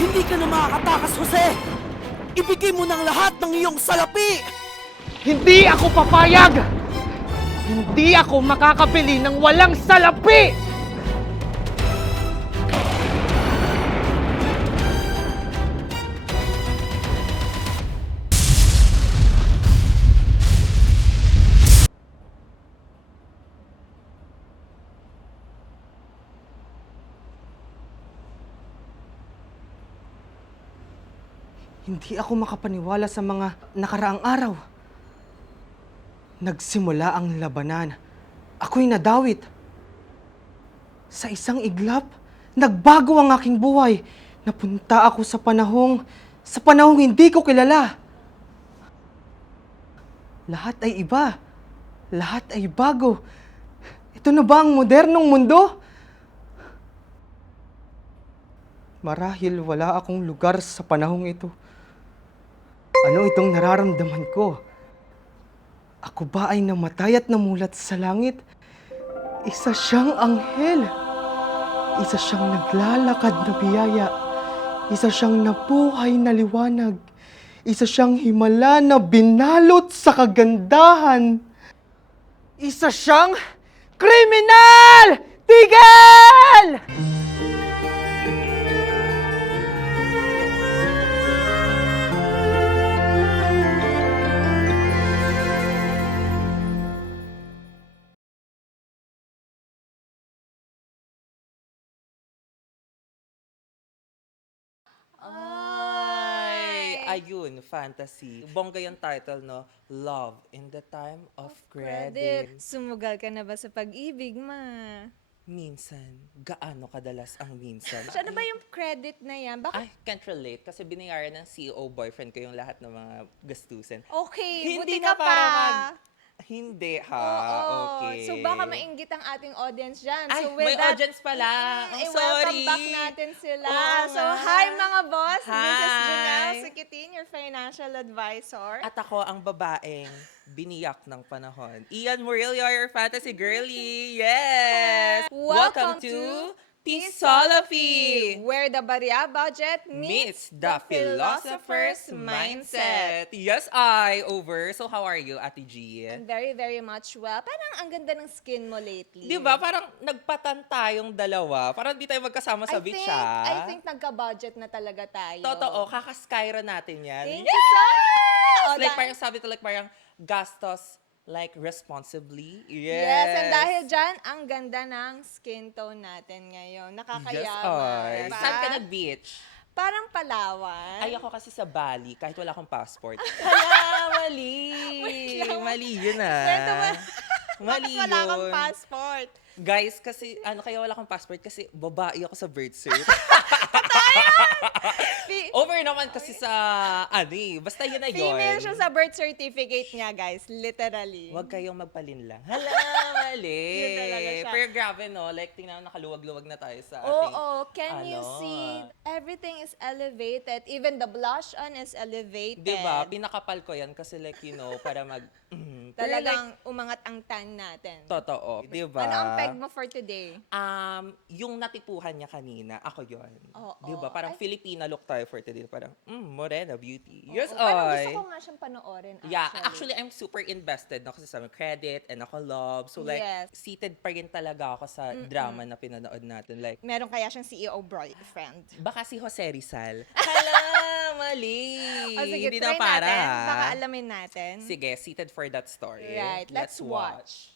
Hindi ka na makakatakas, Jose! Ibigay mo ng lahat ng iyong salapi! Hindi ako papayag! Hindi ako makakabili ng walang salapi! Hindi ako makapaniwala sa mga nakaraang araw. Nagsimula ang labanan. Ako'y nadawit. Sa isang iglap, nagbago ang aking buhay. Napunta ako sa panahong hindi ko kilala. Lahat ay iba. Lahat ay bago. Ito na ba ang modernong mundo? Marahil wala akong lugar sa panahong ito. Ano itong nararamdaman ko? Ako ba ay namatay at namulat sa langit? Isa siyang anghel. Isa siyang naglalakad na biyaya. Isa siyang nabuhay na liwanag. Isa siyang himala na binalot sa kagandahan. Isa siyang kriminal! Tigil! Ay, ayun, fantasy. Bongga yung title, no? Love in the Time of Credit. Sumugal ka na ba sa pag-ibig, ma? Minsan, gaano kadalas ang minsan? So, ano ba yung credit na yan? Bakit? Ay, can't relate kasi binayaran ng CEO boyfriend ko yung lahat ng mga gastusin. Okay, buti Hindi ka nga para pa. Hindi ha, Oo. okay. So, baka mainggit ang ating audience dyan. Ay, so, with may that, audience pala. Ang welcome sorry. back natin sila. Oo So, nga. hi mga boss. This is Hi. Janelle Sikitin, your financial advisor. At ako ang babaeng biniyak ng panahon. Ian Murillo, your fantasy girly. Yes! Welcome to Pisolophy! where the barya budget Meets the philosopher's mindset. Yes, over. So how are you, Ate G? I'm very, very much well. Parang ang ganda ng skin mo lately. Di ba? Parang nagpatan tayong dalawa. Parang di tayo magkasama sa beach, I think nagka-budget na talaga tayo. Totoo, kakaskyra natin yan. Thank you so much! Like parang sabi to, like parang gastos like responsibly. Yes, and dahil dyan, ang ganda ng skin tone natin ngayon. Nakakayaman. Yes, Saan ka nag-beach? Parang Palawan. Ay, ako kasi sa Bali, kahit wala akong passport. Kaya, mali. Mali yun Kwento mo. Mali Bakit wala kang yun. passport? Guys, kasi, kaya wala akong passport kasi babae ako sa birth cert. Over naman kasi sa, basta yun na yun. Female siya sa birth certificate niya, guys. Literally. Huwag kayong magpalinlang. Hala, mali. Yun talaga siya. Pero grabe, no? Like, tingnan mo, nakaluwag-luwag na tayo sa ating, Oo, can you see? Everything is elevated. Even the blush on is elevated. Diba? Pinakapal ko yan kasi like, para mag... Pero Talagang umangat ang tan natin. totoo. Diba? Ano ang peg mo for today? Yung natipuhan niya kanina, ako yon. Oo. Diba? Parang Filipina look tayo for today. Parang, morena beauty. Yes, Parang ay. gusto ko nga siyang panoorin, actually. Yeah, actually, I'm super invested no, kasi sa mga credit and ako love. So like, Yes. seated pa rin talaga ako sa drama na pinanood natin. Like, Meron kaya siyang CEO boyfriend. baka si Jose Rizal. Hala, mali. O sige, Hindi try na para. natin. ha? Baka alamin natin. Sige, seated for that story. Right, let's watch.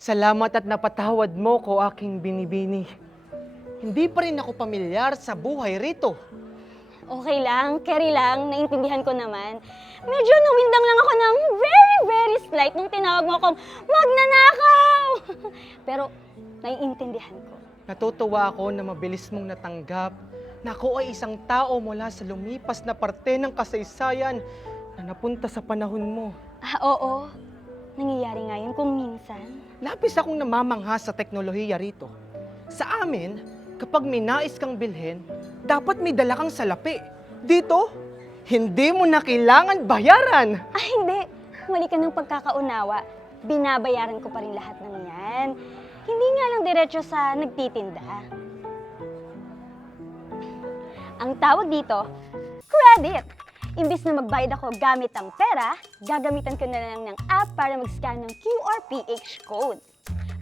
Salamat at napatawad mo ko aking binibini. Hindi pa rin ako pamilyar sa buhay rito. Okay lang, carry lang, naintindihan ko naman. Medyo nawindang lang ako ng very, very slight nung tinawag mo akong magnanakaw! Pero naiintindihan ko. Natutuwa ako na mabilis mong natanggap na ako ay isang tao mula sa lumipas na parte ng kasaysayan na napunta sa panahon mo. Oo, nangyayari nga yun kung minsan. Labis akong namamangha sa teknolohiya rito. Sa amin, kapag may nais kang bilhin, dapat may dala kang salapi. Dito, hindi mo na kailangan bayaran. Ah, hindi. Mali ka ng pagkakaunawa. Binabayaran ko pa rin lahat ng yan. Hindi nga lang diretso sa nagtitinda. Ang tawag dito, credit. Imbis na magbayad ako gamit ang pera, gagamitan ko na lang ng app para mag-scan ng QRPH code.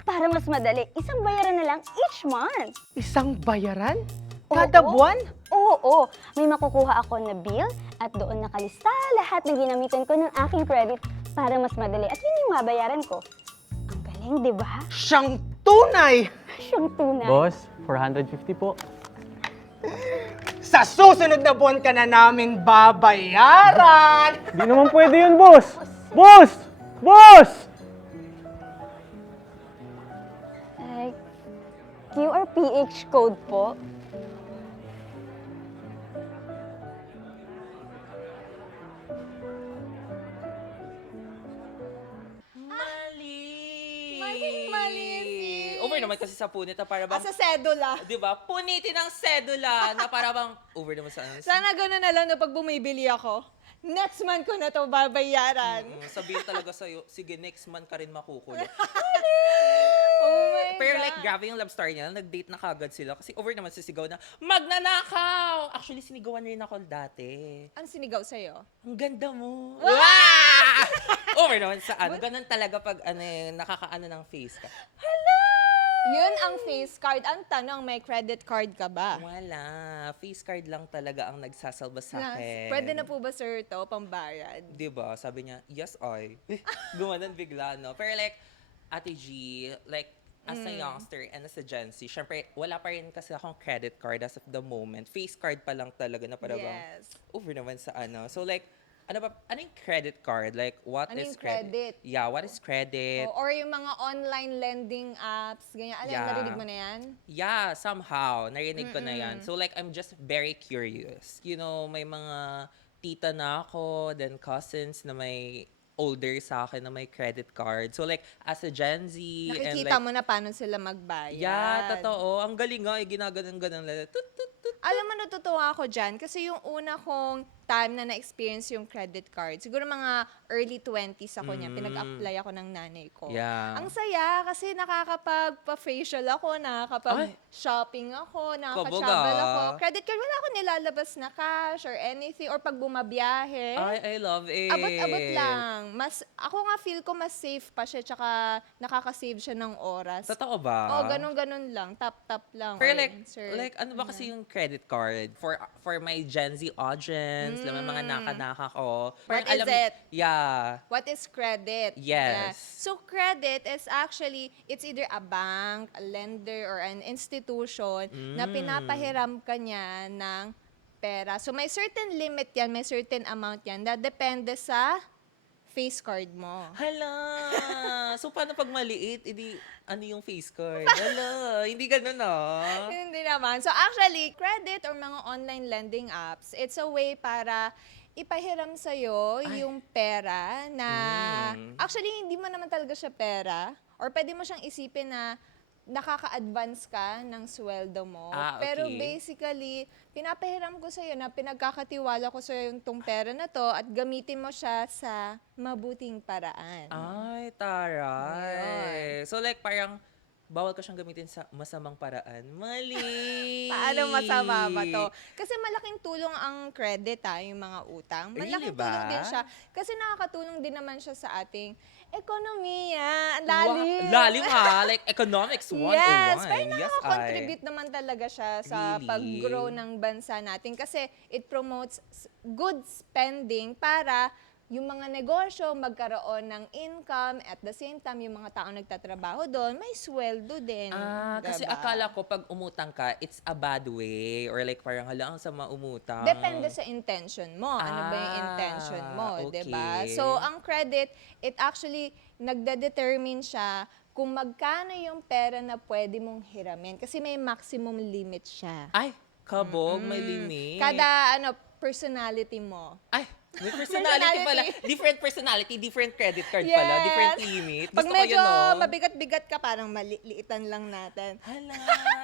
Para mas madali, isang bayaran na lang each month. Isang bayaran? Kada Oo. buwan? Oo, may makukuha ako na bill at doon nakalista lahat ng ginamitan ko ng aking credit para mas madali. At yun yung mabayaran ko. Ang galing, di ba? Siyang tunay! Siyang tunay. Boss, 450 po. Sa susunod na buwan ka na namin babayaran! Di naman pwede yun, boss! Boss! Boss! QRPH code po. Mali! Mali, sis. Over naman kasi sa punit na para bang, Sa sedula. di ba, punitin ang sedula na para bang, over naman sa ano. Sana gano'n na lang na pag bumibili ako. Next month ko na to babayaran. Sabihin talaga sa'yo, sige, next month ka rin makukulong. Oh my Pero God. like, grabe yung love story niya. Nag-date na kagad sila. Kasi over naman sisigaw na, magnanakaw! Actually, sinigawan rin ako dati. Ano sinigaw sa'yo? Ang ganda mo. Wow! Over naman sa ano. Ganun talaga pag ano, nakakaano ng face ka. Yun ang face card. Ang tanong, may credit card ka ba? Wala. Face card lang talaga ang nagsasalba sa Na, akin. pwede na po ba, sir, to pambayad? Diba? Sabi niya, yes, I. Gumanon bigla, no? Pero like, Ate G, like, as a youngster and as a Gen Z, syempre, wala pa rin kasi akong credit card as of the moment. Face card pa lang talaga na para bang Yes. over naman sa ano. So like, ano yung credit card? Like, what Ano is yung credit? Yeah, what is credit? Or yung mga online lending apps, ganyan. Alam, Yeah. narinig mo na yan? Yeah, somehow. Narinig ko na yan. So like, I'm just very curious. You know, may mga tita na ako, then cousins na may older sa akin na may credit card. So like, as a Gen Z, and Nakikita like, mo na paano sila magbayad. yeah, totoo. Ang galing nga, ginaganon-ganon lang. Tut, tut, tut. Alam mo, natutuwa ako dyan kasi yung una kong time na na-experience yung credit card, siguro mga early 20s ako niya, pinag-apply ako ng nanay ko. Yeah. Ang saya kasi nakakapag-facial ako, nakakapag-shopping ako, nakaka-travel Kabaga. ako. Credit card, wala ako nilalabas na cash or anything or pag bumabiyahe. I love it. Abot-abot lang. Ako nga feel ko mas safe pa siya tsaka nakaka-save siya ng oras. Totoo ba? Oh, ganun-ganun lang. Tap-tap lang. Pero or like, insert. like ano ba kasi yung credit card for my Gen Z audience, mga naka-naka ko. What Parang is it? Yeah. What is credit? Yes. So credit is actually, it's either a bank, a lender, or an institution na pinapahiram ka niya ng pera. So may certain limit yan, may certain amount yan na depende sa face card mo. Hala. So paano pag maliit, edi ano yung face card? Hala, hindi ganun Hindi naman. So actually, credit or mga online lending apps, it's a way para ipahiram sa'yo yung pera na actually hindi mo naman talaga siya pera or pwede mo siyang isipin na nakaka-advance ka ng sweldo mo. Ah, okay. Pero basically, pinapahiram ko sa'yo na pinagkakatiwala ko sa'yo yung tong pera na to at gamitin mo siya sa mabuting paraan. Ay, taray. So like parang bawal ka siyang gamitin sa masamang paraan. Mali. Paano masama ba to? Kasi malaking tulong ang credit yung mga utang. Really Malaking ba? tulong din siya. Kasi nakakatulong din naman siya sa ating ekonomiya. Ang lalim. Lalim ha. Like economics 101. Yes, pero Yes, nakaka-contribute naman talaga siya sa Really? pag-grow ng bansa natin kasi it promotes good spending para yung mga negosyo magkaroon ng income at the same time yung mga taong nagtatrabaho doon may sweldo din. Kasi diba? akala ko pag umutang ka, it's a bad way. Or like parang hala ang sama umutang. Depende sa intention mo. Ano ba yung intention mo, okay. 'di ba? So, ang credit, it actually nagde-determine siya kung magkano yung pera na pwede mong hiramin kasi may maximum limit siya. Ay, kabog, may limit. Kada personality mo. Ay, may personality pala. Different personality, different credit card pala, Yes. different limit. Pag Gusto medyo ko yun, no? mabigat-bigat ka, parang maliitan lang natin. Hala,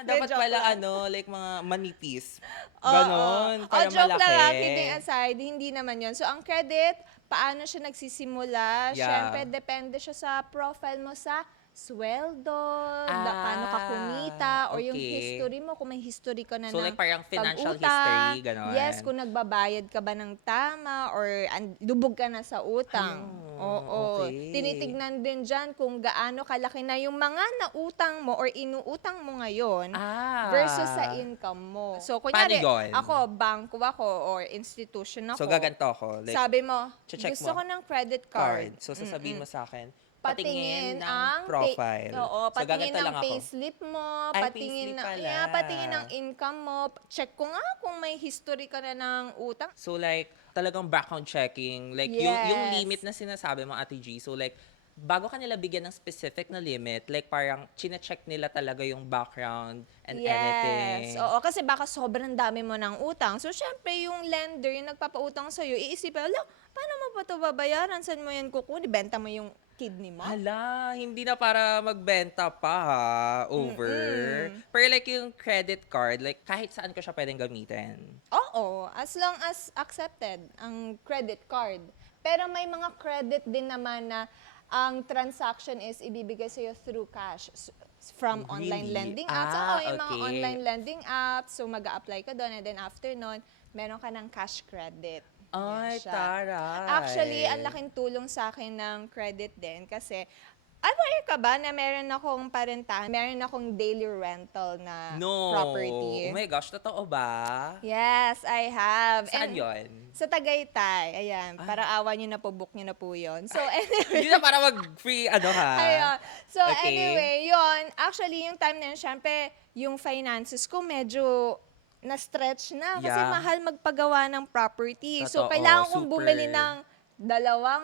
dapat joke pala lang. like mga manipis. Oo. Ganon, para joke malaki. lang, kidding aside, hindi naman yun. So, ang credit, paano siya nagsisimula? Yeah. Siyempre, depende siya sa profile mo sa sweldo, paano ka kumita, or yung okay. history mo, kung may history ka na So, ng like parang financial pag-utang. history, ganon. Yes, kung nagbabayad ka ba ng tama or lubog ka na sa utang. Oo. okay. Tinitignan din dyan kung gaano kalaki na yung mga nautang mo or inuutang mo ngayon versus sa income mo. So, kunyari, Paano yun? ako, bangko ako or institution ako. So, gaganto ako. Like, Sabi mo, check gusto mo. ko ng credit card. card. So, sasabihin mo sa akin, Patingin ng ang profile. Oo, So, patingin gaganto ng lang ako. payslip mo, Ay, patingin payslip ng pala. patingin ng income mo. Check ko nga kung may history ka na ng utang. So like, talagang background checking. Like, yung Yes. limit na sinasabi mo, Ate G. So like, bago ka nila bigyan ng specific na limit, like parang chine-check nila talaga yung background and anything. Oo, kasi baka sobrang dami mo ng utang. So, syempre, yung lender, yung nagpapautang sa'yo, iisipin, ala, paano mo pa ito babayaran? Saan mo yan kukunin? Benta mo yung kidney mo? Hala, hindi na para magbenta pa ha, over. Pero like yung credit card, like kahit saan ko siya pwedeng gamitin. Oo, as long as accepted ang credit card. Pero may mga credit din naman na ang transaction is ibibigay sa'yo through cash from online Really? lending apps. Ah, Oo, yung mga okay. online lending apps. So, mag-a-apply ka doon and then after nun, meron ka ng cash credit. Yan Ay, siya. taray. Actually, ang laking tulong sa akin ng credit din kasi aware ka ba na meron akong parentahan, meron akong daily rental na No. property? Oh my gosh, totoo ba? Yes, I have. Saan And yon? Sa Tagaytay. Ayan, para awa nyo na po, book nyo na po yun. So, anyway. Hindi na para mag-free, ano ha? Ayun. So, Okay. anyway, yun. Actually, yung time na yun, syempre, yung finances ko medyo na-stretch na. Kasi Yeah. mahal magpagawa ng property. So, Totoo, kailangan kong super. bumili ng 2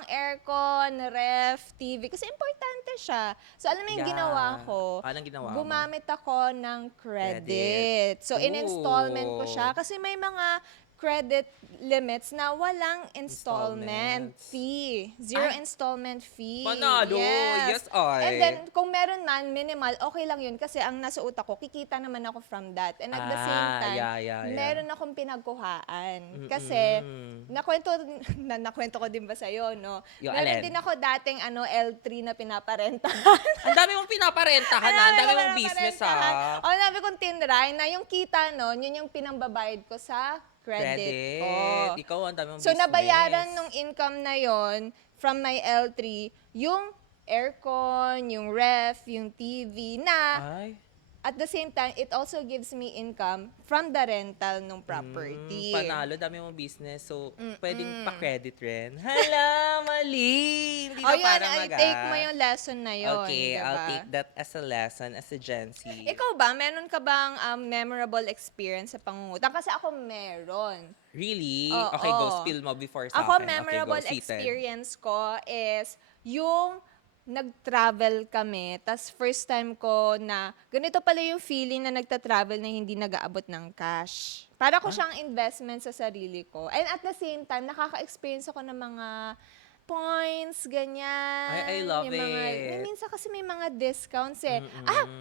aircon, ref, TV. Kasi importante siya. So, alam mo yung Yeah. ginawa ko? Anong ginawa mo? Gumamit ako ng credit. So, in-installment ko siya. Kasi may mga credit limits na walang installment Installments. fee. Zero Ay. installment fee. Panalo. Yes, ay. And then, kung meron man, minimal, okay lang yun. Kasi ang nasa utak ko, kikita naman ako from that. And at the same time, yeah. meron akong pinagkuhaan. Kasi, nakwento ko din ba sa'yo, no? Yung Meron alin? din ako dating L3 na pinaparentahan. Ang dami mong pinaparentahan ha. Ang dami mong business ha. O, sabi kong tinry na yung kita nun, yun yung pinambabayad ko sa credit ko. Ikaw, ang dami mong So, business. nabayaran nung income na yon from my L3, yung aircon, yung ref, yung TV na Ay. at the same time, it also gives me income from the rental ng property. Panalo, dami mong business. So, pwedeng pa-credit rin. Hala, mali. Hindi O na yun, para take mo yung lesson na yun. Okay, diba? I'll take that as a lesson, as a Gen Z. Ikaw ba, meron ka bang memorable experience sa pangungutang? Kasi ako meron. Really? Oo. Okay, go spill mo before sa Ako, akin. memorable okay, go, seated. experience ko is yung nag-travel kami, tas first time ko na ganito pala yung feeling na nagta-travel na hindi nag-aabot ng cash. Para ko siyang investment sa sarili ko. And at the same time, nakaka-experience ako ng mga points, ganyan. I love yung mga, it. Minsan kasi may mga discounts eh.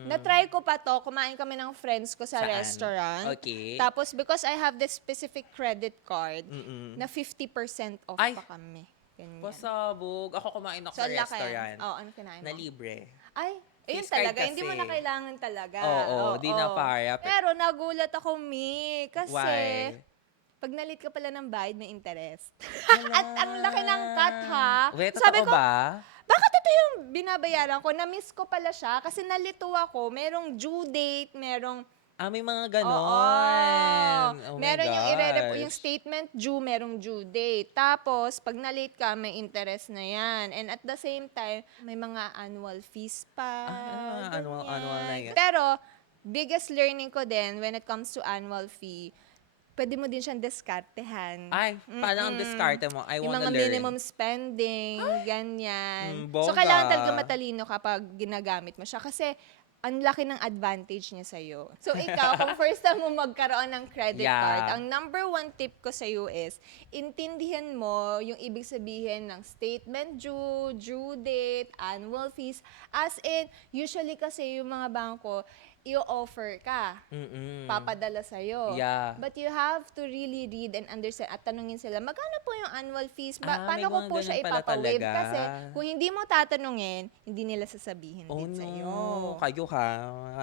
Na-try ko pa to. Kumain kami ng friends ko sa Saan? restaurant. Okay. Tapos, because I have this specific credit card, na 50% off Ay. pa kami. Ganyan. Pasabog. Ako kumain ako So, sa ang laki. restaurant. Oh, ano kinain mo? Na libre. Ay, ayun Face card talaga. Hindi mo kasi. na kailangan talaga. Oo, di na para. Pero nagulat ako, Mi. Kasi, Why? pag nalit ka pala ng bayad, may interest. At ang laki ng cut, ha? Wait, Sabi totoo ko, ba? bakit ito yung binabayaran ko? Na-miss ko pala siya kasi nalito ako. Merong due date, merong May mga ganon. Oo. Oh my Meron yung gosh. yung statement due, merong due date. Tapos, pag na-late ka, may interest na yan. And at the same time, may mga annual fees pa. Annual na yan. Pero, biggest learning ko din when it comes to annual fee, pwede mo din siyang diskartehan. Ay, paano ang diskarte mo? I Yung wanna mga learn. minimum spending, ganyan. Bongga. So, kailangan talaga matalino kapag ginagamit mo siya. Kasi, ang laki ng advantage niya sa'yo. So, ikaw, kung first time mo magkaroon ng credit Yeah. card, ang number 1 tip ko sa'yo is, intindihan mo yung ibig sabihin ng statement due date, annual fees. As in, usually kasi yung mga bangko, i-offer ka. Papadala sa'yo. Yeah. But you have to really read and understand at tanungin sila, magkano po yung annual fees? May Paano ko mga po siya ganun pala ipapawave? talaga. Kasi kung hindi mo tatanungin, hindi nila sasabihin Oh din sa'yo. no, kayo ha.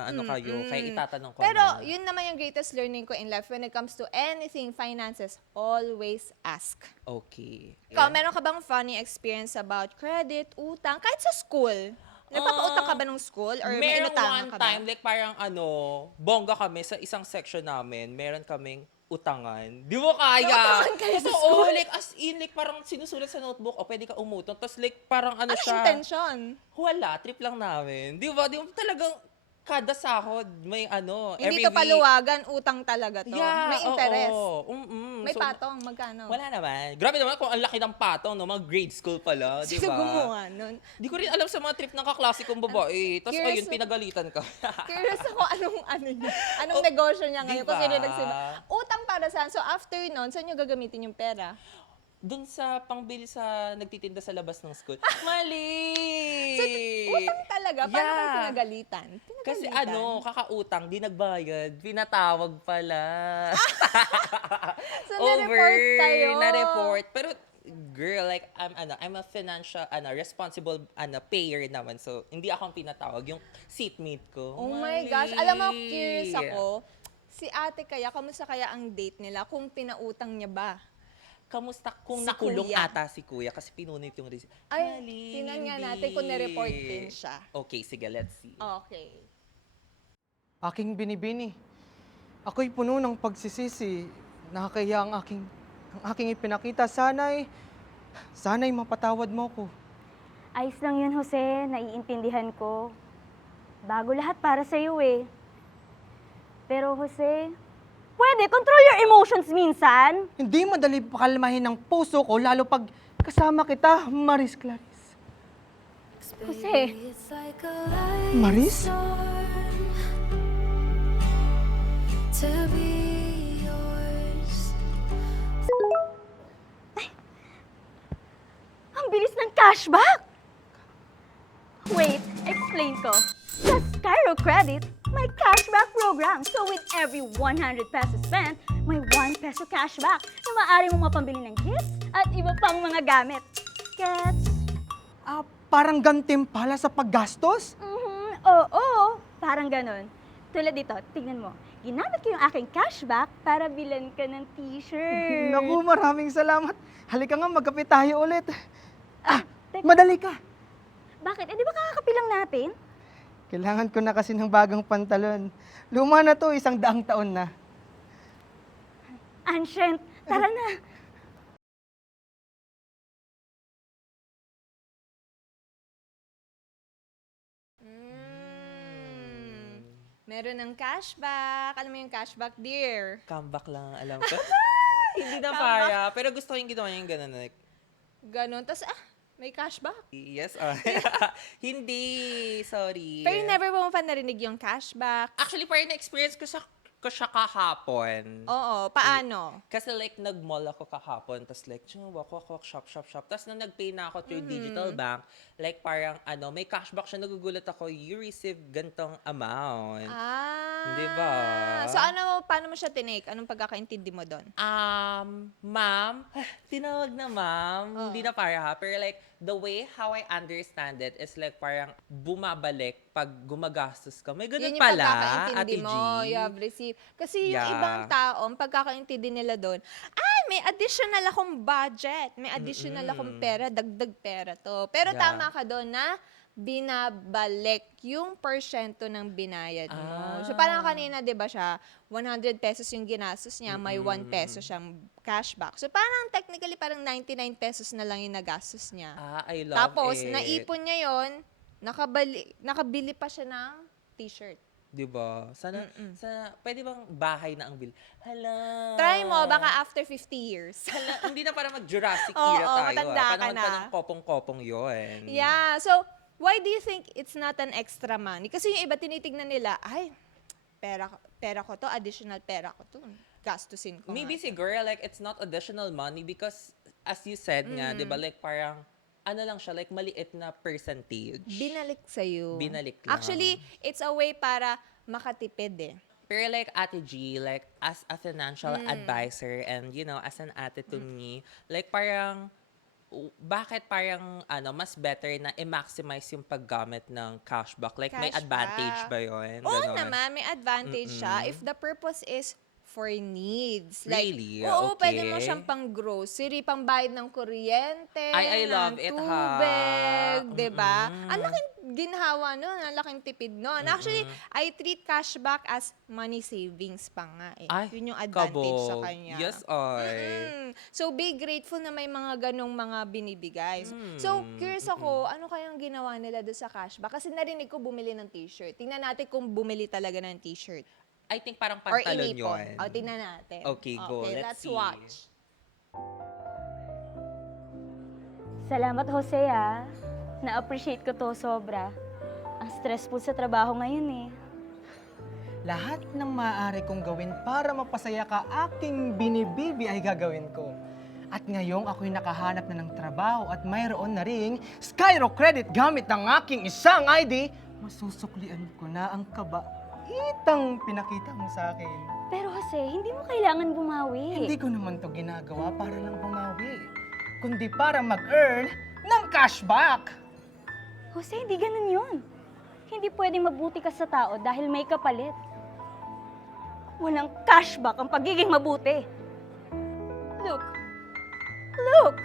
Ano kayo? Kaya itatanong ko Pero na. yun naman yung greatest learning ko in life when it comes to anything finances, always ask. Okay. Ikaw, meron ka bang funny experience about credit, utang, kahit sa school? Nagpapautang ka ba nung school? Or may Merong inutangan one ka ba? time, like parang bongga kami sa isang section namin, meron kaming utangan. Di mo kaya. Nautangan kayo sa Totoo, school? like as in, like parang sinusulat sa notebook, o pwede ka umutang. Tapos like parang ano Ano siya. intention? Wala, trip lang namin. Di ba? Di ba talagang kada sahod may Hindi every to week. paluwagan, utang talaga to. Yeah, May interest. oo. May So, patong, magkano? Wala naman. Grabe naman kung ang laki ng patong, no? Mga grade school pala, di Sino ba? gumawa nun? Di ko rin alam sa mga trip ng kaklase kong babae. Tapos Curious ayun, na- pinagalitan ka. Curious ako anong negosyo niya ngayon. Kung diba? sino nagsimba. Utang para saan? So after nun, saan nyo gagamitin yung pera? Doon sa pangbili sa nagtitinda sa labas ng school. Mali! So, utang talaga? Paano kayo Yeah. pinagalitan? Kasi Pinagalitan? kakautang, di nagbayad. Pinatawag pala. So, na-report kayo? Na-report. Pero, girl, like, I'm a financial, responsible, payer naman. So, hindi ako ang pinatawag. Yung seatmate ko. Oh my Mali. gosh. Alam mo, curious ako. Si ate kaya, kamusta kaya ang date nila kung pinautang niya ba? Kamusta kung Si nakulong kuya. ata si kuya kasi pinunit yung receipt? Ay, Mali, tingnan nga hindi. natin kung na-report din siya. Okay, sige, let's see. Okay. Aking binibini. Ako'y puno ng pagsisisi. Nakakaya ang aking ipinakita. Sana'y mapatawad mo ko. Ayos lang yun, Jose. Naiintindihan ko. Bago lahat para sa'yo eh. Pero Jose, pwede control your emotions minsan. Hindi madali pakalmahin ng puso ko, lalo pag kasama kita, Maris Clarice. Jose, Maris? To be yours. ang bilis ng cashback! Wait, explain ko. Sa Skyro Credit, may cashback program. So with every 100 pesos spent, may 1 peso cashback na maaari mong mapambili ng gifts at iba pang mga gamit. Gets? Parang gantimpala sa paggastos? Oo, parang ganon. Tulad dito, tignan mo. Ginamit ko yung aking cashback para bilan ka ng t-shirt. Naku, maraming salamat. Halika nga, magkape tayo ulit. Teka. Madali ka. Bakit? Di ba kakakapilang natin? Kailangan ko na kasi ng bagong pantalon. Luma na to, 100 taon na. Ancient, tara na. Meron ng cashback. Alam mo yung cashback, dear? Comeback lang ang alam ko. Hindi na kaya. Pero gusto ko yung ginawa niya yung ganun. Like, Ganon. Tapos, may cashback. yes, hindi, sorry. Pero never mo pa narinig yung cashback. Actually, parang na-experience ko siya kahapon. Oo, paano? Kasi like, nag-mall ako kahapon, tapos like, walk, shop. Tapos nung nag-pay na ako through digital bank, like parang may cashback siya, nagugulat ako, you receive gantong amount. Di ba? So paano mo siya tinake? Anong pagkakaintindi mo doon? Ma'am, tinawag na ma'am, hindi na para ha, pero like, the way how I understand it is like parang bumabalik pag gumagastos ka. May ganun Yun yung pala, pagkakaintindi Ate G. mo, you have received. Kasi yung Yeah. ibang tao, ang pagkakaintindi nila doon, may additional akong budget, may additional akong pera, dagdag pera to. Pero Yeah. tama ka doon na binabalik yung porsyento ng binayad mo. So parang kanina, 'di ba siya, 100 pesos yung ginastos niya, may 1 peso siyang cashback. So parang technically parang 99 pesos na lang yung nagastos niya. I love Tapos it. naipon niya 'yon, nakabili pa siya ng t-shirt. Diba? Sana, pwede bang bahay na ang bill? Hala. Try mo, baka after 50 years. Hala, hindi na para mag-Jurassic Oo, era tayo. matanda ka Panahon na. pa ng kopong-kopong yun. Yeah. So, why do you think it's not an extra money? Kasi yung iba tinitignan nila, pera ko to, additional pera ko to. Gastusin ko Maybe nga to. siguro, like, it's not additional money because, as you said nga, di ba, like, parang, lang siya, like, maliit na percentage. Binalik sa'yo. Binalik lang. Actually, it's a way para makatipid eh. Pero like Ate G, like as a financial advisor and you know, as an ate to me, like parang bakit parang mas better na i-maximize yung paggamit ng cashback? Like may advantage Cashback. ba yun? Oo Ganon. naman, may advantage siya if the purpose is for needs. Really? Oo, pwede mo Okay. siyang pang grocery, pang bayad ng kuryente, I love ng it, ha? tubig, di ba? Mm-mm. Ang laking ginhawa nun, ang laking tipid nun. Actually, I treat cashback as money savings pa nga eh. Ay, Yun yung advantage sa kabog. kanya. Yes, ay. So, be grateful na may mga ganong mga binibigay. So, curious ako, ano kayang ginawa nila doon sa cashback? Kasi narinig ko bumili ng t-shirt. Tingnan natin kung bumili talaga ng t-shirt. I think parang Or pantalon inipon. yun. O, tingnan natin. Okay, go. Let's see. watch. Salamat, Jose, ah. Na-appreciate ko to sobra. Ang stressful sa trabaho ngayon eh. Lahat ng maaari kong gawin para mapasaya ka aking binibibi ay gagawin ko. At ngayong ako'y nakahanap na ng trabaho at mayroon na ring Skyro Credit gamit ng aking isang ID, masusuklian ko na ang kabaitang pinakita mo sa akin. Pero Jose, hindi mo kailangan bumawi. Hindi ko naman to ginagawa para lang bumawi, kundi para mag-earn ng cashback. Jose, hindi ganun yun. Hindi pwedeng mabuti ka sa tao dahil may kapalit. Walang cashback ang pagiging mabuti. Look. Look!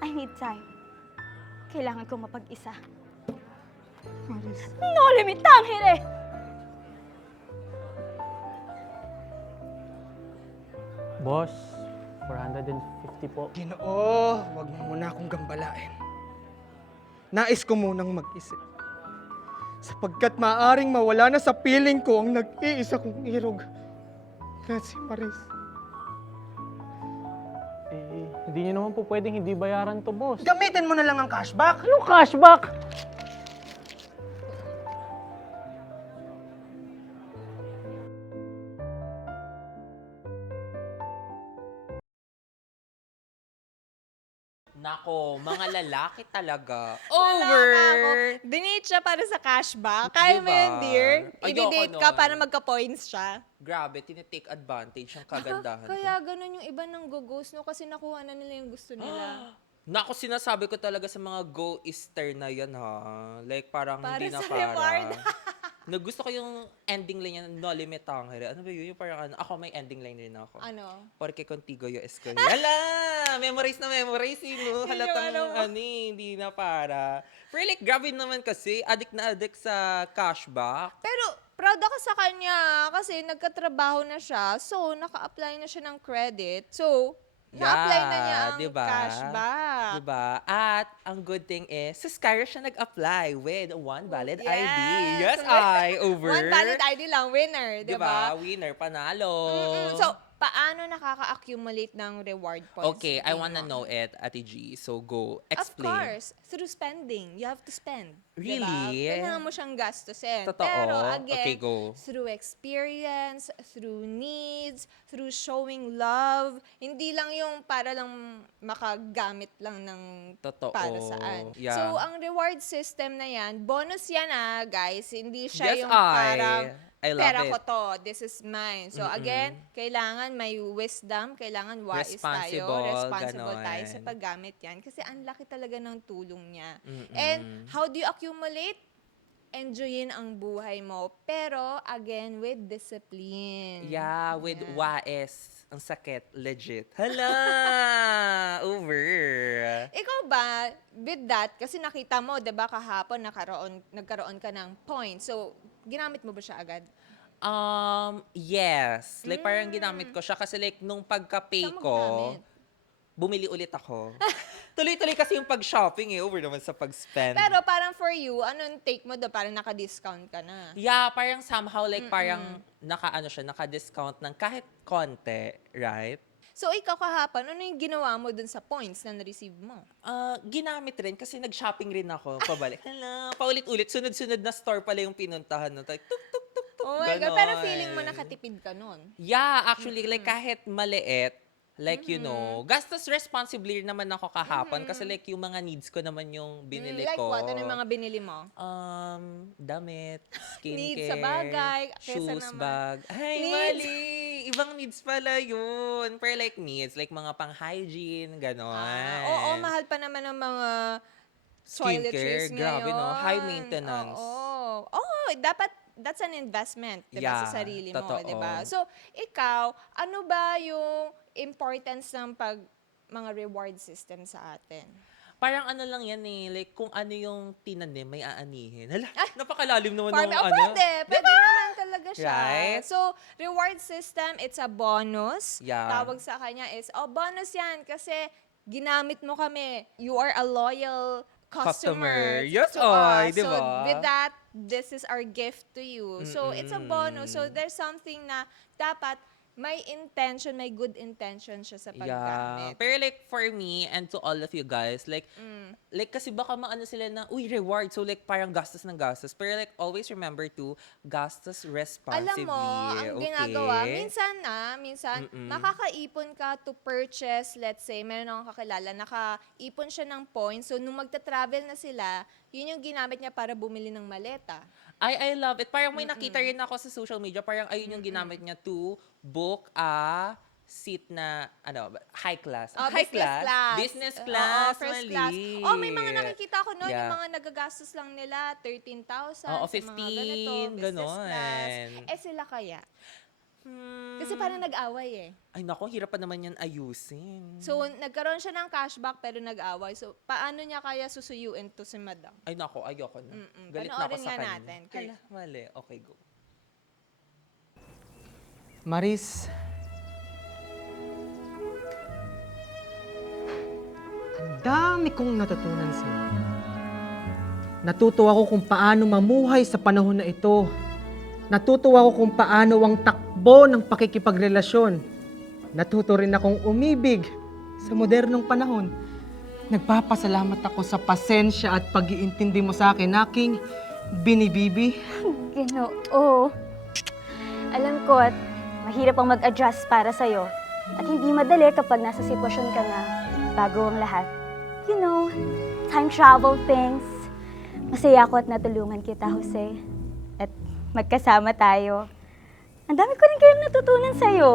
I need time. Kailangan kong mapag-isa. No limitang hire! Boss, 450 po. Ginoo, wag mo muna akong gambalain. Nais ko munang mag-isip. Sapagkat maaring mawala na sa piling ko ang nag-iisa kong irog na si Maris. Eh, hindi nyo naman po pwedeng hindi bayaran to, boss. Gamitin mo na lang ang cashback. Ano cashback? Nako, mga lalaki talaga. Wala Over! ka ako. Dinate siya para sa cashback. Kaya mo Diba? yun, dear. Ayoko I-date ka nun. para magka-points siya. Grabe, tinitake advantage ang kagandahan. Kaya ganun yung iba ng gugos, no? Kasi nakuha na nila yung gusto nila. Nako, sinasabi ko talaga sa mga go-easter na yan, ha? Like, parang Para hindi na sa para. reward. Gusto ko yung ending line niya, no limit tangere. Ano ba yun? Yung parang ako may ending line rin ako. Ano? Porque contigo yo es con... Hala! Memorize na memorize, no? Halatang ano mo. hindi na para. Pero like, grabe naman kasi, addict na addict sa cashback. Pero proud ako sa kanya kasi nagkatrabaho na siya. So, naka-apply na siya ng credit. So, na-apply na niya ang diba? cashback. Diba? At ang good thing is, sa Skyro siya nag-apply with one valid ID. Yes. Yes, I over. One valid ID lang, winner. Diba? Diba? Winner, panalo. So, paano nakaka-accumulate ng reward points? Okay, I Game wanna mo? know it, Ate G. So, go. Of Explain. course, through spending. You have to spend. Really? Diba? Kailangan mo siyang gastusin. Totoo? Pero again, Okay, go. through experience, through needs, through showing love, hindi lang yung para lang makagamit lang ng Totoo. para saan. Yeah. So, ang reward system na yan, bonus yan guys. Hindi siya Yes, yung parang I love pera it. ko to, this is mine. So again, kailangan may wisdom, kailangan wise tayo, responsible tayo sa ganon. paggamit yan. Kasi ang laki talaga ng tulong niya. And how do you accumulate? Enjoyin ang buhay mo. Pero again, with discipline. Yeah, with WAS. Ang sakit. Legit. Hala! Over. Ikaw ba, with that, kasi nakita mo, 'di ba kahapon nagkaroon ka ng points. So, ginamit mo ba siya agad? Yes. Like, parang ginamit ko siya kasi like, nung pagka-pay Saan mo ko, ginamit? bumili ulit ako. Tuloy-tuloy kasi yung pag-shopping over naman sa pag-spend. Pero parang for you, anong take mo doon? Parang naka-discount ka na. Yeah, parang somehow like parang naka-discount ng kahit konti, right? So, ikaw kahapon, ano yung ginawa mo dun sa points na na-receive mo? Ginamit rin kasi nag-shopping rin ako pabalik. Hala, paulit-ulit, sunod-sunod na store pala yung pinuntahan. No? Like, tuk, tuk, tuk, tuk, Oh my God, pero ganon. feeling mo nakatipid ka nun. Yeah, actually, like kahit maliit, Like, you know, gastos responsibly naman ako kahapon kasi like yung mga needs ko naman yung binili Like ko. what? Ano yung mga binili mo? Damit, skincare, Needs sa bagay, kesa shoes, naman. bag. Ay, Needs. mali! Ibang needs pala yun. Pero like needs, like mga pang-hygiene, ganon. Oo, mahal pa naman ang mga toiletries Skincare, grabe, no? ngayon. High maintenance. Oo, dapat that's an investment, 'di ba, Yeah, sa sarili mo, totoo. 'di ba? So, ikaw, ano ba yung importance ng mga reward system sa atin? Parang ano lang yan eh, like kung ano yung tinanim, may aanihin. Hala, napakalalim naman Farm, ng oh, ano. pwede naman talaga siya. Right? So, reward system, it's a bonus. Yeah. Tawag sa kanya is, bonus yan kasi ginamit mo kami. You are a loyal customer Yes, to us. di So, ba? with that, this is our gift to you. So, it's a bonus. So, there's something na dapat may intention, may good intention siya sa paggamit. Pero like for me and to all of you guys, like like kasi baka maano sila na, uy, reward. So like parang gastos ng gastos. Pero like always remember to gastos responsibly. Alam mo, ang ginagawa, minsan, nakakaipon ka to purchase, let's say, meron akong kakilala, nakaipon siya ng points. So, nung magta-travel na sila, yun yung ginamit niya para bumili ng maleta. I love it. Parang may nakita rin ako sa social media, parang ayun yung ginamit niya to book a seat na, high class. High Business class. First mali. class. May mga nakikita ko noon, Yeah. yung mga nagagastos lang nila, 13,000. Oo, sa mga 15, ganito, business ganon. class. Sila kaya? Kasi parang nag-away eh. Ay nako, hirap pa naman yan ayusin. So, nagkaroon siya ng cashback pero nag-away. So, paano niya kaya susuyuin to si madam? Ay nako, ayoko na. Galit na ako Panoorin sa nga kanya. natin. Hala, mali. Okay, go. Maris, ang dami kong natutunan sa'yo. Natuto ako kung paano mamuhay sa panahon na ito. Natuto ako kung paano ang takbo ng pakikipagrelasyon. Natuto rin akong umibig sa modernong panahon. Nagpapasalamat ako sa pasensya at pag-iintindi mo sa akin, aking binibibi. Ginoo. Alam ko at mahirap ang mag-adjust para sa'yo. At hindi madali kapag nasa sitwasyon ka na bago ang lahat. You know, time travel things. Masaya ako at natulungan kita, Jose. At magkasama tayo. Ang dami ko rin kayang natutunan sa'yo.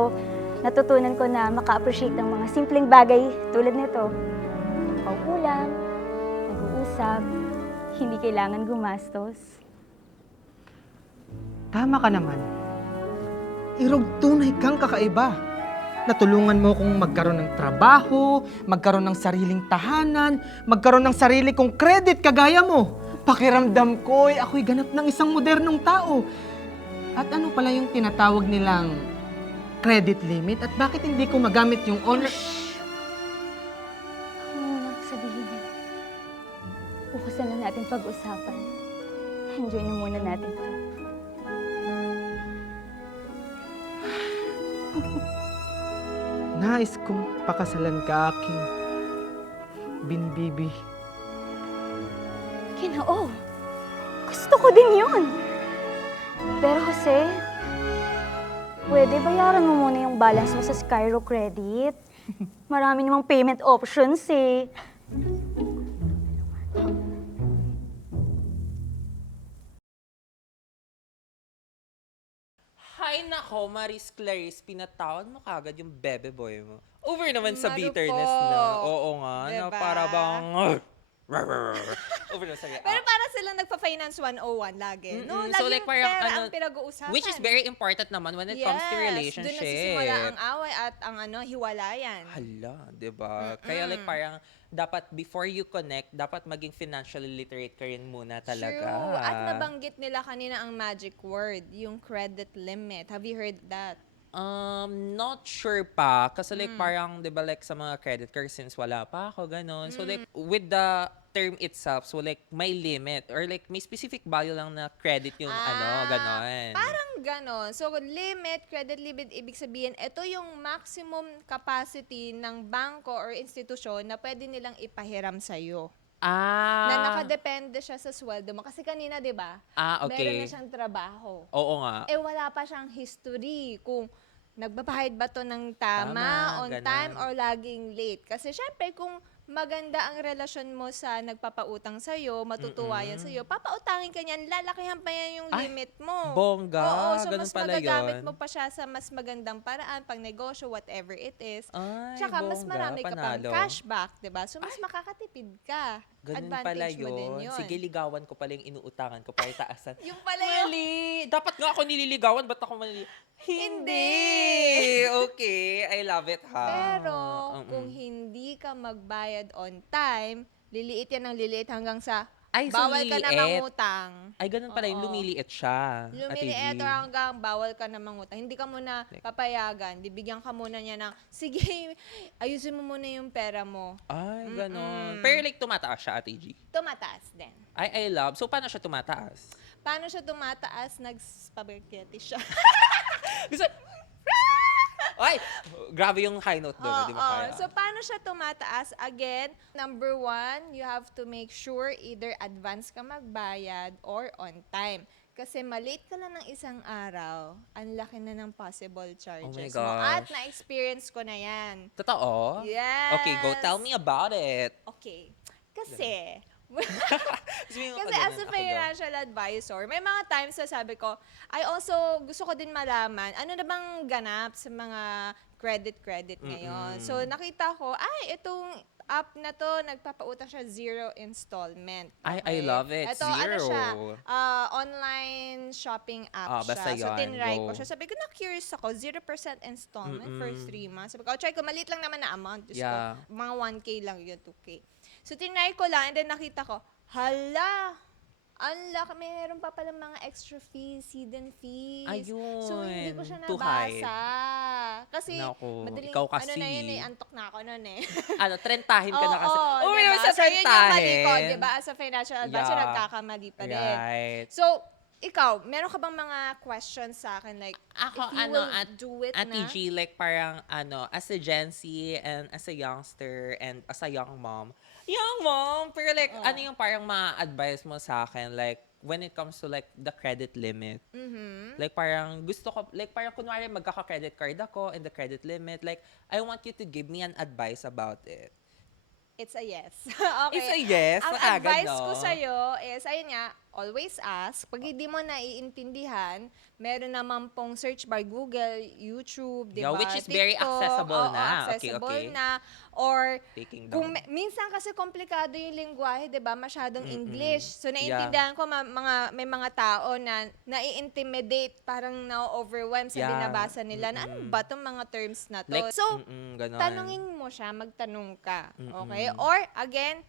Natutunan ko na maka-appreciate ng mga simpleng bagay tulad nito. Pauulam, nag-uusap, hindi kailangan gumastos. Tama ka naman. Irog tunay kang kakaiba. Natulungan mo kong magkaroon ng trabaho, magkaroon ng sariling tahanan, magkaroon ng sarili kong credit kagaya mo. Pakiramdam ko, ako'y ganap ng isang modernong tao. At ano pala yung tinatawag nilang credit limit? At bakit hindi ko magamit yung honor... Ano na sabihin niya? Bukasan na natin pag-usapan. Enjoy na muna natin to. Nais kong pakasalan ka, aking binibibi. Ginoo, gusto ko din yun. Pero Jose, pwede bayaran mo muna yung balance mo sa Skyro Credit. Marami namang payment options eh. Hay nako, Maris Clarice, pinatawad mo kagad yung bebe boy mo. Over naman sa Marupok. bitterness na. Oo nga, na Diba? para bang... Over naman sa Pero para sila nagpa-finance 101 lagi. No, Mm-mm. lagi So, like, parang pera ano, ang pinag-uusapan. Which is very important naman when it comes to Doon relationship. nagsisimula ang away at ang hiwalayan. Hala, di ba? Kaya like parang dapat before you connect, dapat maging financially literate ka rin muna talaga. True. At nabanggit nila kanina ang magic word, yung credit limit. Have you heard that? Not sure pa. Kasi like parang, di ba like sa mga credit cards since wala pa ako, ganon. So like with the term itself, so like may limit or like may specific value lang na credit yung ganon. Parang ganon. So, credit limit, ibig sabihin, ito yung maximum capacity ng bangko or institusyon na pwede nilang ipahiram sa'yo. Na nakadepende siya sa sweldo mo. Kasi kanina, di ba? Okay. Meron na siyang trabaho. Oo nga. Wala pa siyang history kung nagbabayad ba to ng tama, Tama, on ganun. time, or laging late? Kasi syempre, kung maganda ang relasyon mo sa nagpapautang sa'yo, matutuwa yan sa'yo, papautangin ka niyan, lalakihan pa yan yung Ay, limit mo. bongga. Oo, so Ganun mas pala magagamit yun. mo pa siya sa mas magandang paraan, pang negosyo, whatever it is. Ay, Tsaka mas bongga, marami ka pang panalo. cashback, 'di ba? So mas makakatipid ka. Ganun pala Advantage mo din yun. yun. Sige, ligawan ko pala yung inuutangan ko para itaasan. Yung pala yun. Mali! Dapat nga ako nililigawan, ba't ako Hindi! Okay, I love it, ha? Pero kung hindi ka magbayad on time, liliit yan ng liliit hanggang sa Ay, so bawal ka na liliit. mangutang. Ay, ganun pala yung Oo. lumiliit siya. Lumiliit Ate G. or hanggang bawal ka na mangutang. Hindi ka muna papayagan. Bibigyan ka muna niya ng, sige, ayusin mo muna yung pera mo. Ay, ganun. Pero like, tumataas siya, Ate G. Tumataas din. I love. So, paano siya tumataas? Paano siya tumataas? Nag-spaghetti siya. Gusto, ay, grabe yung high note doon, di ba Oo. kaya? So, paano siya tumataas? Again, number 1, you have to make sure either advance ka magbayad or on time. Kasi malate ka lang ng isang araw, ang laki na ng possible charges mo. gosh. At na-experience ko na yan. Totoo? Yes. Okay, go tell me about it. Okay. Kasi, Sabihin mo kasi pa as a ganun, ako daw. financial advisor, may mga times na sabi ko, I also gusto ko din malaman, ano na bang ganap sa mga credit ngayon. So, nakita ko, ay, itong app na to, nagpapautang siya 0 installment. I love it. Ito, ano Zero. siya, online shopping app basta siya. So, yun, tinry ko go. siya. Sabi ko, na-curious ako, 0% installment for 3 months. Sabi ko, try ko, maliit lang naman na amount. Diyos Yeah. ko, mga 1K lang yun, 2K. So, tinry ko lang, and then nakita ko, hala, unlock, mayroon pa pala mga extra fees, hidden fees. Ayun, So, hindi ko siya to hide. nabasa. Kasi, Naku, madaling, ikaw ano na kasi. yun eh, antok na ako nun eh. Ano, trentahin ka na kasi. Oo, Uy, diba? sa So, yun yung mali ko, trentahin. diba? As a financial advisor, Yeah. nagkakamali pa rin. Right. So, ikaw, meron ka bang mga questions sa akin? Like, Ako, if you will do it Ate na? G, like parang, as a Gen Z and as a youngster and as a young mom, pero like, ano yung parang ma-advise mo sa akin, like, when it comes to like the credit limit? Like parang gusto ko, like parang kunwari magkaka-credit card ako and the credit limit, like, I want you to give me an advice about it. It's a yes. Okay. It's a yes, Ang na agad, advice ko no? sa'yo is, ayun nga, always ask. Pag hindi mo naiintindihan, meron naman pong search bar, Google, YouTube, di Yeah, ba? which is very TikTok. accessible Oo, na. Okay, accessible okay. na. Or, Taking kung down. minsan kasi komplikado yung lingwahe, di ba? Masyadong English. So, Yeah. naiintindihan ko, may mga tao na nai-intimidate, parang na-overwhelm sa Yeah. binabasa nila na ano ba itong mga terms na to? Like, So, ganon. tanungin mo siya, magtanong ka. Okay? Or, again,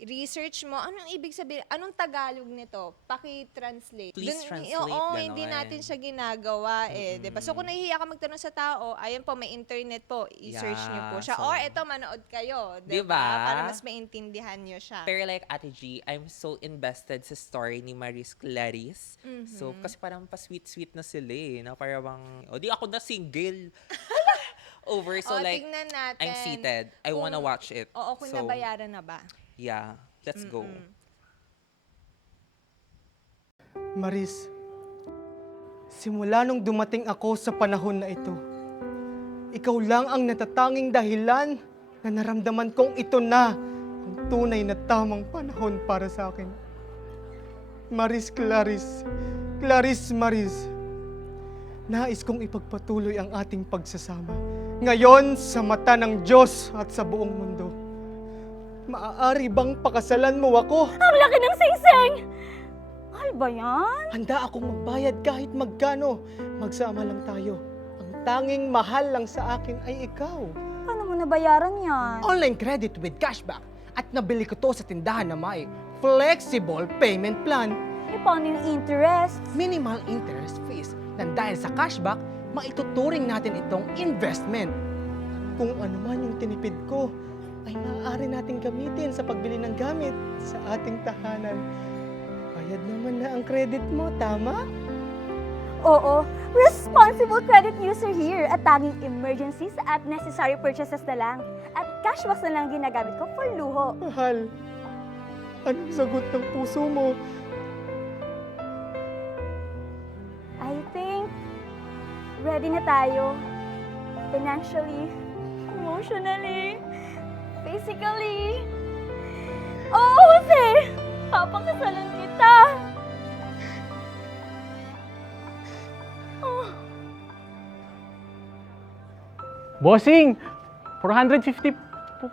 research mo, anong ibig sabihin, anong Tagalog nito? Paki-translate. Please translate, Oo, ganon. hindi natin siya ginagawa eh. Diba? So, kung nahihiya ka magtanong sa tao, ayun po, may internet po, i-search niyo po Yeah, siya. so- Or, eto, manood kayo. Diba? Diba? Para mas maintindihan niyo siya. Pero like, Ate G, I'm so invested sa story ni Maris Clarice. So, kasi parang pa-sweet-sweet na sila eh. Na parang, di ako na single. Over, so like, tingnan natin. I'm seated. I Kung- wanna watch it. Oo, kung So, nabayaran na ba? yeah, let's go. Maris, simula nung dumating ako sa panahon na ito, ikaw lang ang natatanging dahilan na naramdaman kong ito na ang tunay na tamang panahon para sa akin. Maris Clarice, Clarice Maris, nais kong ipagpatuloy ang ating pagsasama. Ngayon, sa mata ng Diyos at sa buong mundo. Maaari bang pakasalan mo ako? Ang laki ng sing-sing! Mahal ba yan? Handa akong magbayad kahit magkano. Magsama lang tayo. Ang tanging mahal lang sa akin ay ikaw. Paano mo nabayaran yan? Online credit with cashback. At nabili ko to sa tindahan na may flexible payment plan. E paano yung interest? Minimal interest fees. Nang dahil sa cashback, maituturing natin itong investment. Kung ano man yung tinipid ko, ay maaari natin gamitin sa pagbili ng gamit sa ating tahanan. Bayad naman na ang credit mo, tama? Oo, responsible credit user here at tanging emergencies at necessary purchases na lang. At cashbacks na lang ginagamit ko for luho. Mahal, anong sagot ng puso mo? I think ready na tayo. Financially, emotionally, physically. Oo, Jose! Papakasalan kita! Oh. Bossing! 450 po.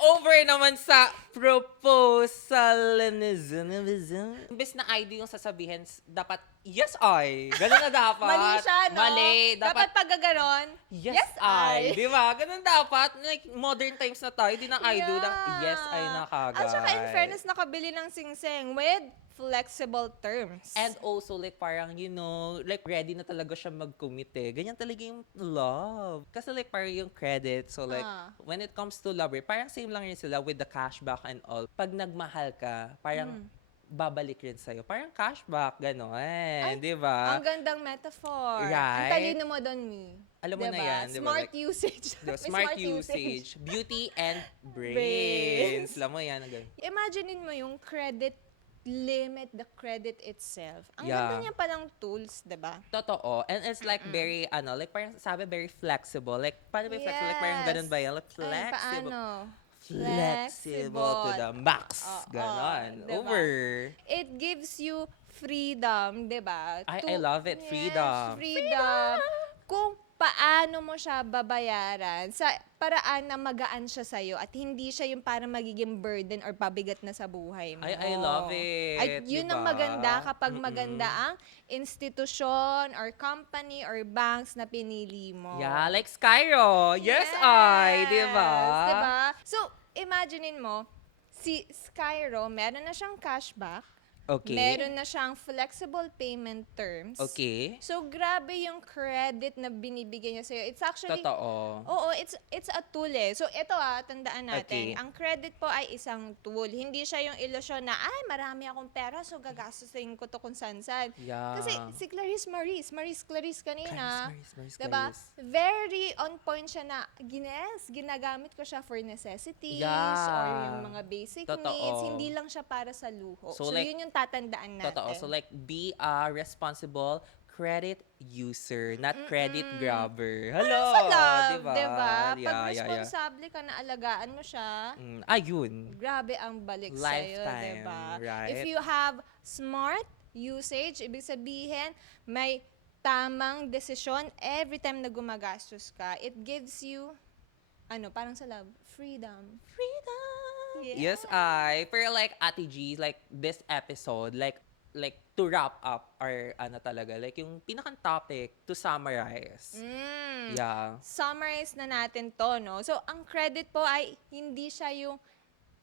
Over naman sa proposalism. Imbes na ID yung sasabihin, dapat, yes, I. Ganun na dapat. Mali siya, no? Mali. Dapat pag gaganon, yes, I. Di ba? Ganun dapat. Like, modern times na tayo, di na I do. Yes, I na kagad. At saka in fairness, nakabili ng singseng with flexible terms. And also, like, parang, like, ready na talaga siya mag-commit eh. Ganyan talaga yung love. Kasi, like, parang yung credit. So, like, when it comes to love, parang same lang rin sila with the cashback and all. Pag nagmahal ka, parang babalik rin sa'yo. Parang cashback, gano'n. Di ba? Ang gandang metaphor. Right? Ang talino mo doon, me. Alam mo na yan, di ba? Smart Like, usage. Diba? May Smart usage. Beauty and brains. Alam mo yan. Ganun. Imaginein mo yung credit limit, the credit itself. Ang Yeah. ganda niya palang tools, di ba? Totoo. And it's like very, like parang sabi, very flexible. Like, paano ba yung flexible? Like parang ganun ba yan? Like, Ay, flexible. paano? Flexible to the max. Ganon. diba? Over. It gives you freedom, di ba? I love it. Yes, Freedom. freedom. Kung paano mo siya babayaran sa paraan na magaan siya sa'yo at hindi siya yung parang magiging burden or pabigat na sa buhay mo. I love it. At yun ang diba? maganda kapag maganda ang institusyon or company or banks na pinili mo. Yeah, like Skyro. Yes, I. Diba? Diba? So, imaginein mo, si Skyro, meron na siyang cashback, Okay. meron na siyang flexible payment terms. Okay. So, grabe yung credit na binibigay niya sa'yo. It's actually, Totoo. oo, it's a tool eh. So, ito tandaan natin. Okay. Ang credit po ay isang tool. Hindi siya yung ilusyon na, ay, marami akong pera, so gagastusin ko to kung saan-saan. Yeah. Kasi si Maurice Clarice kanina, Maris, diba? Very on point siya na, ginagamit ko siya for necessities Yeah. or yung mga basic Totoo. needs. Hindi lang siya para sa luho. So, So, like, yun yung tatandaan natin. Totoo. So like, be a responsible credit user, not credit grabber. Hello! Sa love, diba? diba? Pag Yeah. responsable ka na alagaan mo siya, Ayun. grabe ang balik sa'yo, Lifetime, diba? right? If you have smart usage, ibig sabihin, may tamang desisyon every time na gumagastos ka, it gives you, parang sa love, freedom. Freedom! Yeah. Yes, pero like Ate G, like this episode, like to wrap up our talaga, like yung pinakang topic to summarize. Yeah. Summarize na natin to, no? So, ang credit po ay hindi siya yung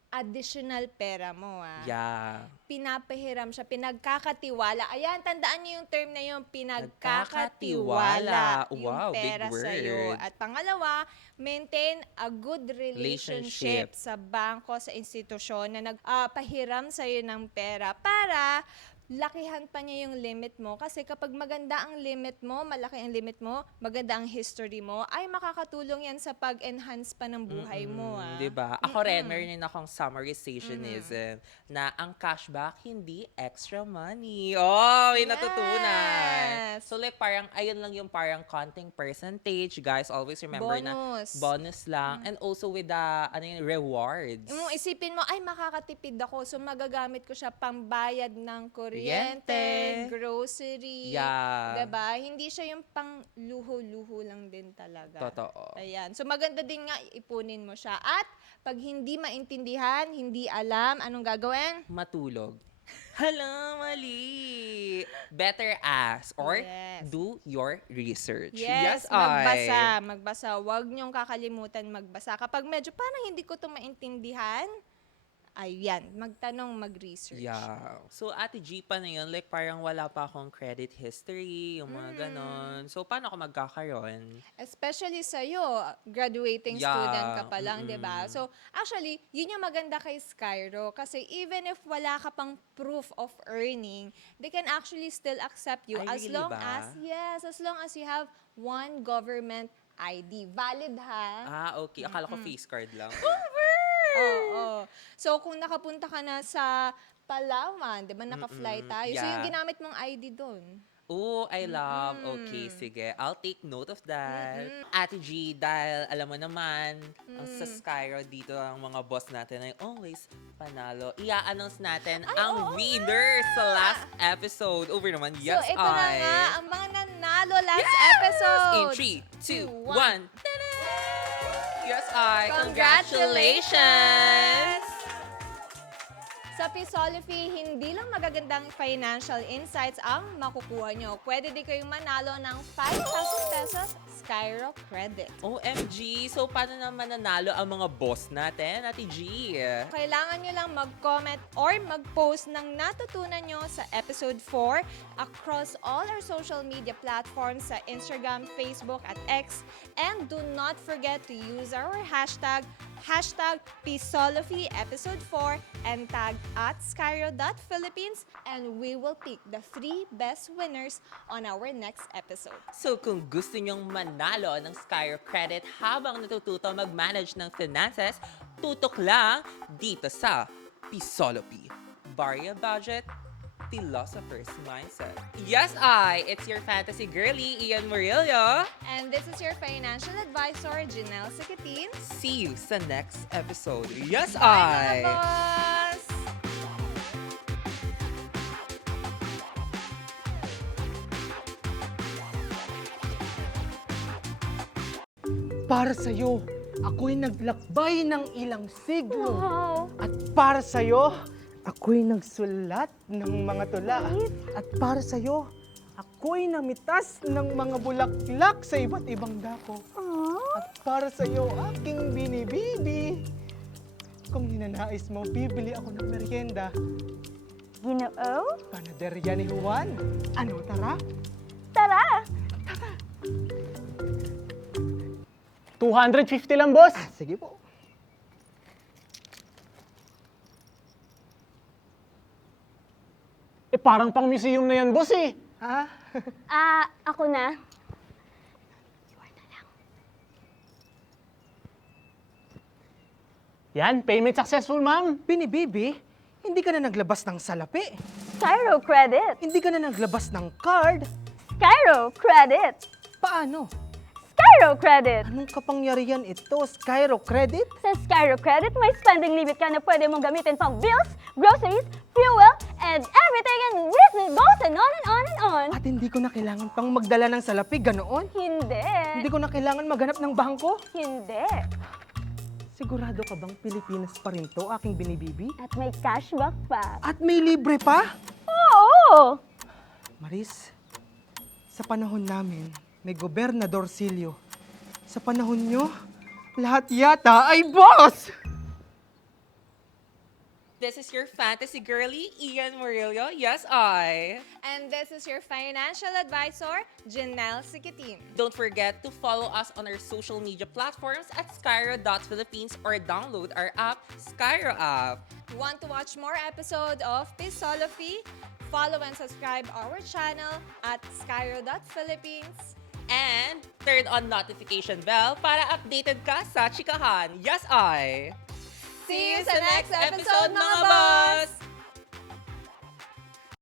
additional pera mo, Yeah. Pinapahiram siya, pinagkakatiwala. Ayan, tandaan niyo yung term na yun, Pinagkakatiwala. pinagkakatiwala yung Wow, big pera sa'yo. word. At pangalawa, maintain a good relationship sa bangko, sa institusyon na nagpahiram sa'yo ng pera para lakihan pa niya yung limit mo. Kasi kapag maganda ang limit mo, malaki ang limit mo, maganda ang history mo, ay makakatulong yan sa pag-enhance pa ng buhay mo. Diba? Ako rin, meron din akong summarizationism na ang cashback, hindi extra money. Oh, may natutunan. Yes. So like parang, ayun lang yung parang konting percentage. Guys, always remember na bonus lang. And also with the rewards. Isipin mo, ay makakatipid ako, so magagamit ko siya pambayad ng kuryente, grocery. Yeah. Diba? Hindi siya yung pang luho-luho lang din talaga. Totoo. Ayan. So maganda din nga ipunin mo siya. At pag hindi maintindihan, hindi alam, anong gagawin? Matulog. Hala, mali. Better ask or Yes. do your research. Yes, magbasa. Huwag niyong kakalimutan magbasa. Kapag medyo parang hindi ko ito maintindihan, ayan, magtanong, mag-research. Yeah. So, Ate G pa na yun, like parang wala pa akong credit history, yung mga ganon. So, paano ako magkakaroon? Especially sa'yo, graduating Yeah, student ka pa lang, di ba? So, actually, yun yung maganda kay Skyro. Kasi even if wala ka pang proof of earning, they can actually still accept you Ay, as really long ba? as long as you have one government ID. Valid ha? Ah, okay. Akala ko face card lang. Oo. So, kung nakapunta ka na sa Palawan, di ba, naka-fly tayo. So, yung Yeah. ginamit mong ID doon. Oh, I love. Okay, sige. I'll take note of that. Ate G, dahil alam mo naman, ang sa Skyro dito, ang mga boss natin ay always panalo. I-announce natin ang winner sa last episode. Over naman, yes, so, ito na nga, ang mga nanalo last episode. In 3, 2, 1. Yes, I. Congratulations! Sa Pisolophy, hindi lang magagandang financial insights ang makukuha nyo. Pwede din kayong manalo ng 5,000 pesos Skyro credit. OMG! So, paano naman nanalo ang mga boss natin, Ate G? Kailangan nyo lang mag-comment or mag-post ng natutunan nyo sa episode 4 across all our social media platforms sa Instagram, Facebook, at X. And do not forget to use our hashtag Pisolophy Episode 4 and tag at Skyro.Philippines, and we will pick the 3 best winners on our next episode. So kung gusto nyong manalo ng Skyro credit habang natututo mag-manage ng finances, tutok lang dito sa Pisolopy. Barya Budget, Philosopher's Mindset. Yes, it's your fantasy girly, Ian Murillo. And this is your financial advisor, Janelle Sicatin. See you sa next episode. Yes, Bye, mga boss! Para sa'yo, ako'y naglakbay ng ilang siglo. Wow! At para sa'yo, ako'y nagsulat ng mga tula. At para sa'yo, ako'y namitas ng mga bulaklak sa iba't ibang dako. At para sa'yo, aking binibibi. Kung hinanais mo, bibili ako ng merienda. Ginoo? Panaderya ni Juan. Ano, tara? Tara! 250 lang, boss. Sige po. Eh, parang pang museum na yan, boss eh. Ha? Ako na. Yan, payment successful, ma'am. Binibibi, hindi ka na naglabas ng salapi. Skyro credit! Hindi ka na naglabas ng card. Skyro credit! Paano? Skyro credit! Anong kapangyarihan ito? Skyro Credit? Sa Skyro credit, may spending limit ka na pwede mong gamitin pang bills, groceries, fuel, and everything, and this goes and on and on and on. At hindi ko na kailangan pang magdala ng salapi, ganoon? Hindi. Hindi ko na kailangan maghanap ng bangko? Hindi. Sigurado ka bang Pilipinas pa rin to, aking binibibi? At may cashback pa. At may libre pa? Oo! Maris, sa panahon namin, may Gobernador Silio. Sa panahon nyo, lahat yata ay boss! This is your fantasy girly, Ian Murillo. Yes, I. And this is your financial advisor, Janelle Sicatin. Don't forget to follow us on our social media platforms at Skyro.Philippines or download our app, Skyro app. Want to watch more episodes of Pisolophy? Follow and subscribe our channel at Skyro.Philippines. And turn on notification bell para updated ka sa chikahan. Yes, I. See you sa next episode, mga boss!